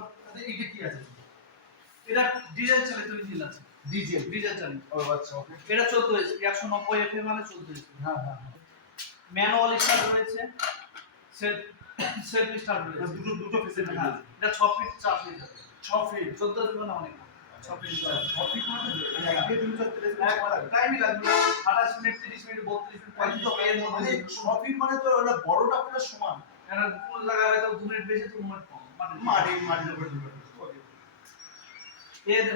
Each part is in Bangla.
আচ্ছা এটা কি আছে? এটা ডিজেল চালিত ইঞ্জিন আছে। ডিজেল চালিত। ও আচ্ছা ওকে। এটা 14 এইচপি 190 এফএম মানে 14 এইচপি। হ্যাঁ হ্যাঁ। ম্যানুয়াল স্টার্ট রয়েছে, সেলফ স্টার্ট রয়েছে। দুটো ফেসিলিটি হ্যাঁ, আছে। এটা 6 ফিট 4 ফিট হবে। 6 ফিট 14 ফিট মানে অনেক। 6 ফিট 6 ফিট মানে এক দুই চার তিন সময় লাগে। টাইমই লাগবে 28 মিনিট 30 মিনিট 32 মিনিট 35 মিনিট এর মধ্যে। মানে 6 ফিট মানে তো ওটা বড়টা প্রায় সমান। এটা কোন জায়গায় হয়তো 2 মিনিট বেশি 2 মিনিট কম। মাটির উপর ডিপেন্ড করে। এর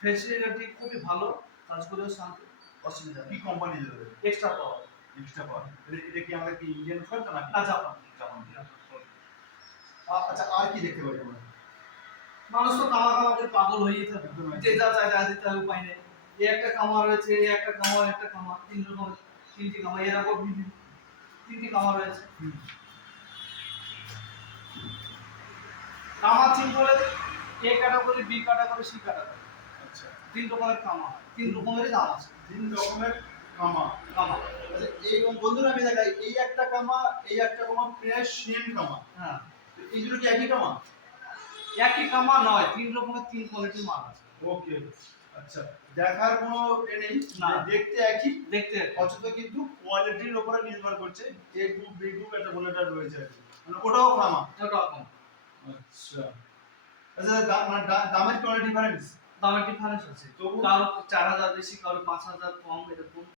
ফেসিলিটি খুবই ভালো, কাজ করেও শান্তি, অসুবিধা কি নেই। কোম্পানি দেবে? এক্সট্রা পাওয়ার। এক্সট্রা পাওয়ার। এটা কি আমাদের কি ইন্ডিয়ান ফার্ম নাকি? না জাপান। আচ্ছা আর কি দেখতে পারি আমরা? মানুষ তো কামাকে পাগল হয়েই থাকে, যে যা চায় তা দিতে হবে, উপায় নেই। এই একটা কামা রয়েছে, এই একটা কামা, একটা কামা, তিন রকম, তিনটি কামা, এর উপর তিনটি কামা রয়েছে। কামা তিন করে, A category, B category, C category, আচ্ছা তিন রকমের কামা, তিন রকমেরই দাম আছে। 3 রকমের কামা। কামা, আচ্ছা এই বন্ধুরা আমি দেখাই এই একটা কামা প্রায় সেম কামা। হ্যাঁ, এই দুটো কি একই কামা? একই কামা নয়, তিন রকমের তিন কোয়ালিটির মাল আছে। ওকে আচ্ছা দেখার কোনো নেই না। দেখতে একই দেখতে অথচ কিন্তু কোয়ালিটির উপরে নির্ভর করছে এ গ্রুপ বি গ্রুপ এটা বলে একটা রয়েছে আর কি। মানে ওটাও কামা। ওটাও কম। আচ্ছা আচ্ছা দামের কোনো ডিফারেন্স? দামের ডিফারেন্স আছে, তবু কারো 4000 বেশি, কারো 5000 কম, এরকম।